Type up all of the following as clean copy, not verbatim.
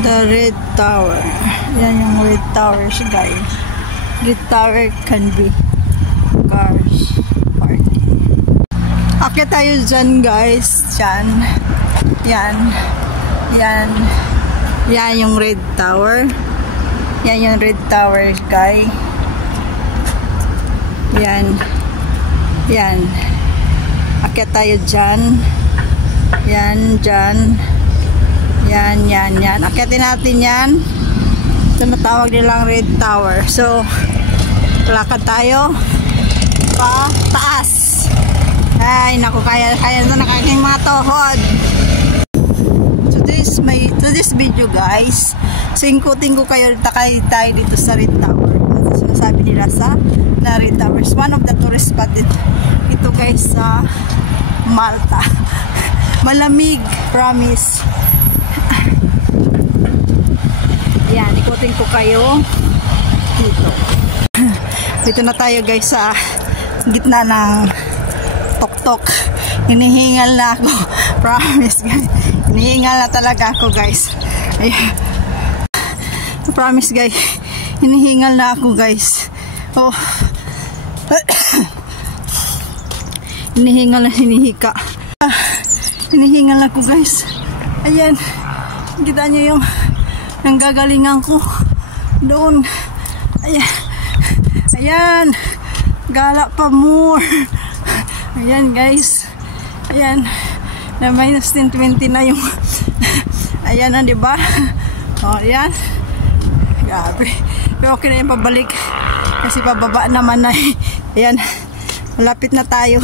The Red Tower. Yan yung Red Tower siya, guys. Red Tower can be cars parking. Akit tayo dyan, guys. Dyan. Yan. Yan. Yan yung Red Tower. Yan yung Red Tower, guys. Yan. Yan. Akit tayo dyan. Yan, dyan. Yan, yan, yan. Akitin natin yan. Ito natawag nilang Red Tower. So, lakad tayo pa taas. Ay, naku, kaya na nakaking mga tuhod. To this video, guys, singkutin ko kayo tayo dito sa Red Tower. Ito sinasabi nila sa Red Tower. One of the tourist spot ito, guys, sa Malta. Malamig, promise. Yan, ikutin ko kayo dito. Dito na tayo, guys, sa gitna ng tok-tok. Hinihingal na ako. Promise, guys. Hinihingal na talaga ako, guys. Ayan. Promise, guys. Hinihingal na ako, guys. Oh. Hinihingal na hinihika. Hinihingal na ako, guys. Ayan. Kita nyo yung nanggagalingan ko doon. Ayan. Ayan. Gala pa more. Ayan, guys. Ayan. Na minus 10-20 na yung ayan na, diba? O, ayan. Grabe. Pero okay na yung pabalik. Kasi pababa naman na. Ayan. Malapit na tayo.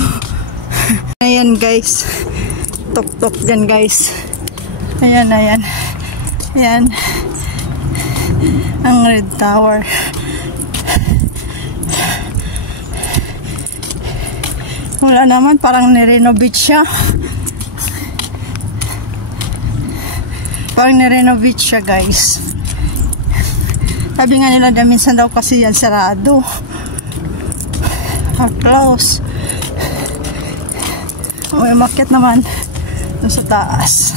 Ayan, guys. Tok-tok dyan, guys. Ayan, ayan. Ayan. Ang Red Tower. Wala naman. Parang nirenovate siya. Parang nirenovate siya, guys. Sabi nga nila na minsan daw kasi yan sarado. Close. May market naman doon sa taas.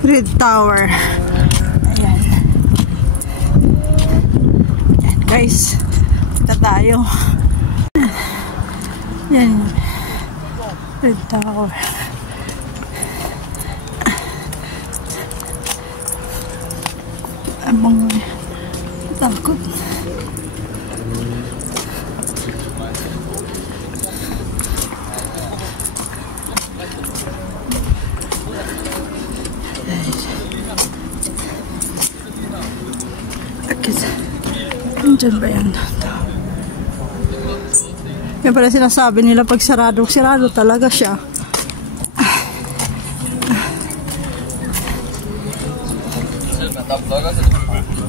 Red Tower. Ayan. Ayan, guys. Kita tayo. Ayan. Red Tower. Abang takot. Diyan ba yan? Yan pala sinasabi nila pag sarado. Sarado talaga siya.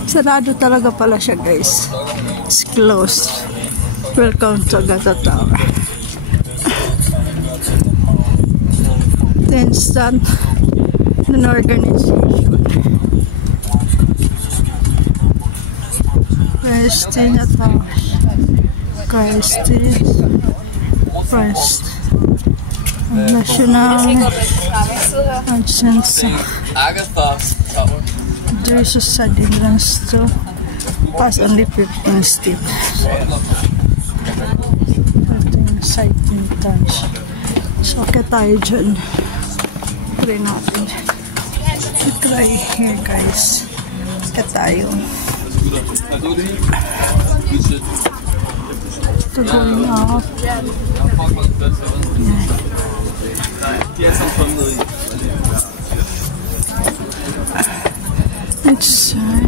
Sarado talaga pala siya, guys. It's closed. Welcome to Gata Tower. Then start an organization. Christine at Christine First National Agence there's a study runs to pass only 15 steps. Sighting touch. So, okay tayo dyan. Try natin. Try here, guys. Okay tayo. Ito going up. Let's try.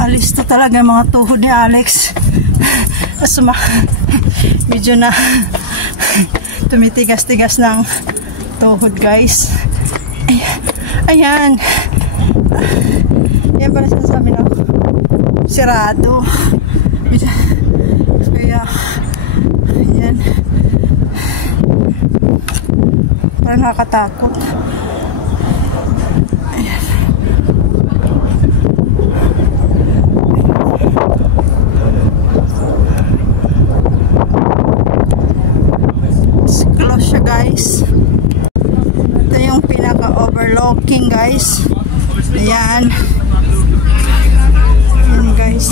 Alis to talaga yung mga tuhod ni Alex. Medyo na tumitigas-tigas ng tuhod, guys. Ayan. Ayan pala sinasabi na sirado. Kaya ayan. Parang nakakatakot. Ayan. guys. Ito yung pinaka-overlooking guys. Ayan. Ayan guys.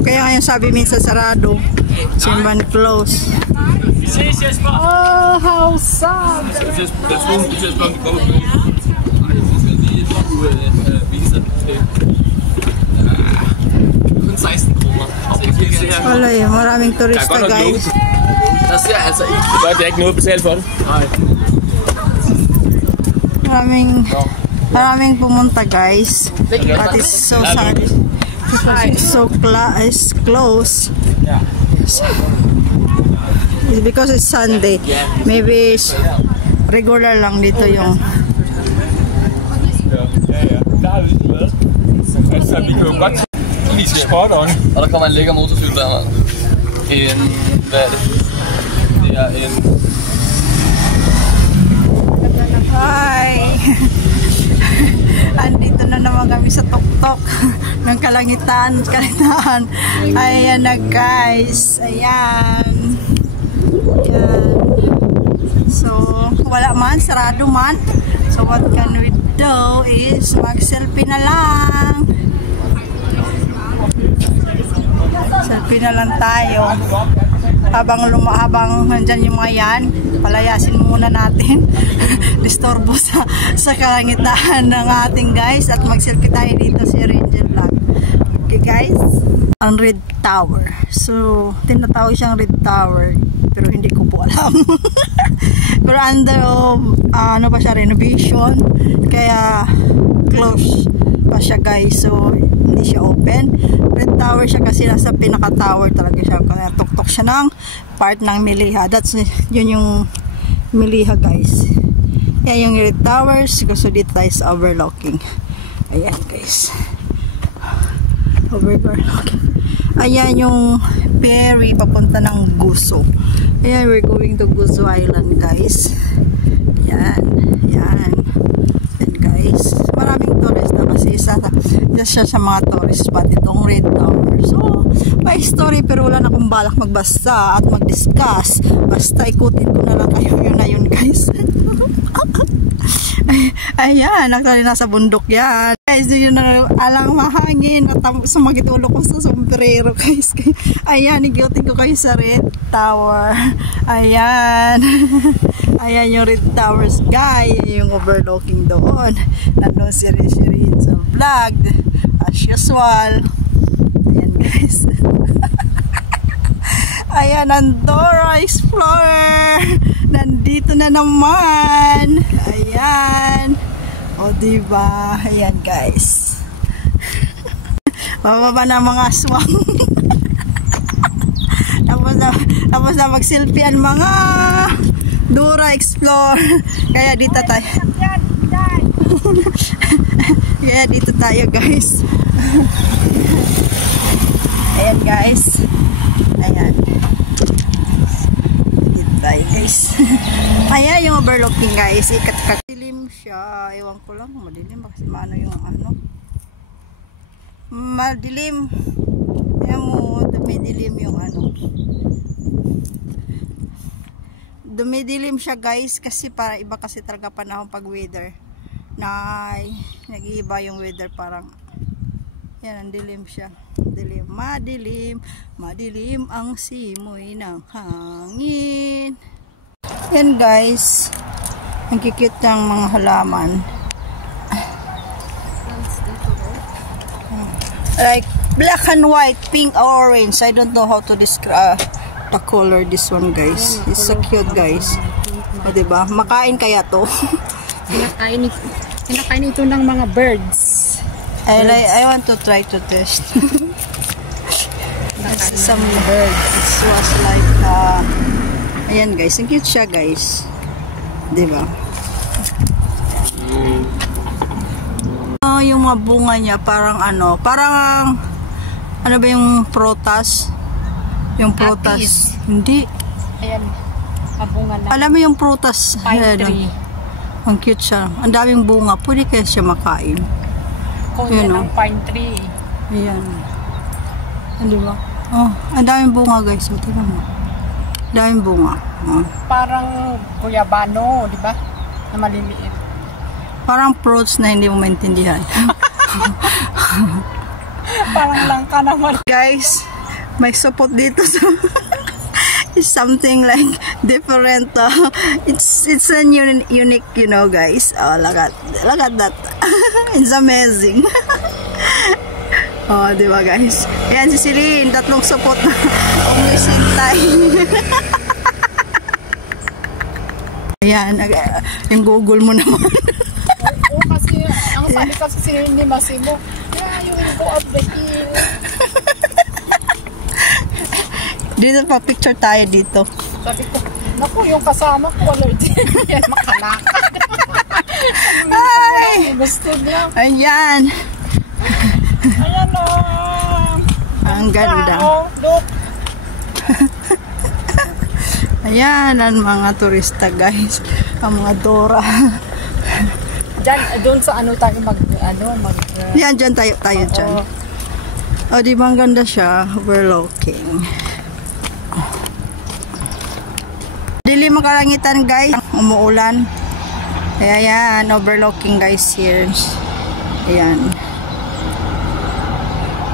Kaya ngayon sabi minsan sarado, simban close. Oh, how sad! Wala yun, maraming turista guys. Maraming pumunta guys. But it's so sad. It's close. It's because it's Sunday. Maybe it's regular lang dito yung. Og der kommer en lækker motorcykel der, mand. Hvad er det? Det er en... Hi! Andito na naman kami sa tuktok ng kalangitan. Ayan na guys. Ayan. Ayan. So, wala man. Sarado man. So, what can we do is mag-selfie na lang. Selfie na lang tayo. Habang nandyan yung mga yan, palayasin muna natin. Disturbo sa kalangitan ng ating guys. At mag-selfie tayo dito si Ranger Vlog. Okay guys? Ang Red Tower. So, tinatawag siyang Red Tower. Pero hindi ko po alam. Pero under ano pa siya, renovation. Kaya close pa siya guys. So, hindi siya open. Red Tower siya kasi nasa pinaka-tower talaga siya. Kaya tuktok siya ng part ng Miliha. Yun yung Miliha guys. Yan yung Red Towers. Kasi dito tayo sa overlooking. Ayan guys. Overlooking. Ayan yung ferry papunta ng Guso. Ayan, we're going to Guso Island guys. Ayan. Ayan. Ayan guys. Maraming tourist na kasi isa siya sa mga tourist spot itong Red Tower. So, may story pero wala na akong balak magbasa at mag-discuss. Basta ikutin ko na lang kayo. Yun na yun guys. Ayan, actually nasa bundok yan. Guys, yun na alang mahangin. Sumagitulo ko sa sombrero guys. Ayan, igutin ko kayo sa Red Tower. Ayan. Ayan yung Red Towers guys. Yung overlooking doon. Nandun si Ranger Vlog. As usual. Ayan guys. Ayan, Andorra Explorer. Nandito na naman. Ayan. O diba? Ayan guys. Bababa na mga aswang. tapos na mag-selfie ang mga Dora Explorer. Kaya dito tayo. Kaya dito tayo guys. Ayan guys. Ayan. Dito tayo guys. Ayan yung overlooking guys. Ikat-kat. Madilim siya. Ewan ko lang. Madilim. Kasi maano yung ano. Madilim. Ayan mo. Dumidilim yung ano. Dumidilim siya guys. Kasi para iba kasi talaga panahon pag weather. Nag-iiba yung weather parang yan, ang dilim siya. Dilim, madilim ang simoy ng hangin. Yan guys, ang kikit ng mga halaman. Like black and white, pink, orange. I don't know how to describe the color this one guys. It's so cute guys. O diba? Makain kaya to? Kinakain ito ng mga birds. I want to try to test. Some birds. It was like ayan guys, ang cute siya guys. Diba? Yung mga bunga niya parang ano ba yung protas? Yung protas. Hindi. Ayan, mabunga na. Alam mo yung protas? Pine tree. Ang cute siya. Ang daming bunga. Pwede kaya siya makain. Kuya ng pine tree. Ayan. Di ba? Oh, ang daming bunga guys. So, tingnan mo. Daming bunga. Oh. Parang guyabano, di ba? Na maliliit. Parang fruits na hindi mo maintindihan. Parang langka naman. Guys, may support dito sa it's something like different. It's a unique, you know, guys. Oh, look at that. It's amazing. Oh, di ba guys? Ayan si Celine, 3 support na umising tayo. Ayan, yung Google mo naman. Oo, kasi ang sabi kasi Celine ni Massimo, yeah, you will go up the hill. Dito pa picture tayo dito. Sabi ko, naku, yung kasama ko, wala din. Yan, makalakad. Ay! Gusto niya. Ayan. Ayan o. Ang ganda. Oh, look. Ayan, ang mga turista guys. Ang mga Dora. Diyan, doon sa ano tayo Yan, dyan tayo dyan. O, di ba ang ganda siya? Overlooking. Dilim ang kalangitan guys. Umuulan. Kaya yan, overlooking guys here. Ayan.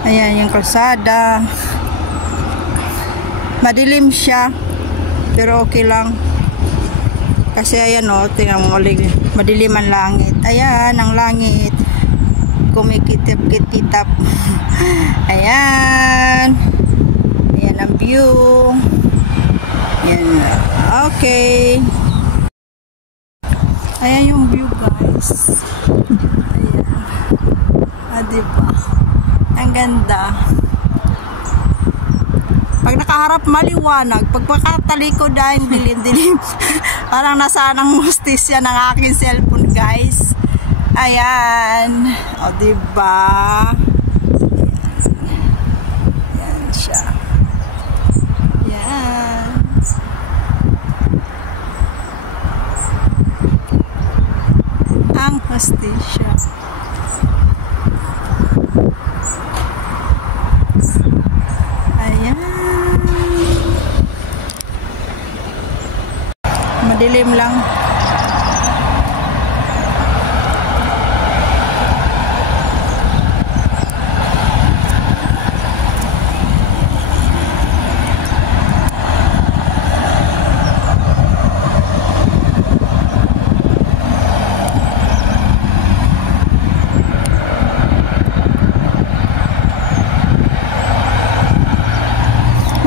Ayan yung kalsada. Madilim siya. Pero okay lang. Kasi ayan o, tingnan mo ulit. Madilim ang langit. Ayan, ang langit. Kumikitip-kititap. Ayan. Ayan ang view. Ayan. Okay. Ayan yung view guys. Ayan. Diba? Ang ganda. Pag nakaharap maliwanag, pag pagkatalikod dahil dilim-dilim. Parang nasaan ang mustisya ng aking cellphone guys. Ayan. O diba? Ayan siya. Ayan. Ang hostisya. Ayan. Madilim lang.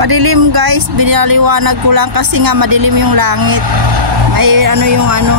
Madilim guys, binaliwanag ko lang kasi nga madilim yung langit. May ano yung ano,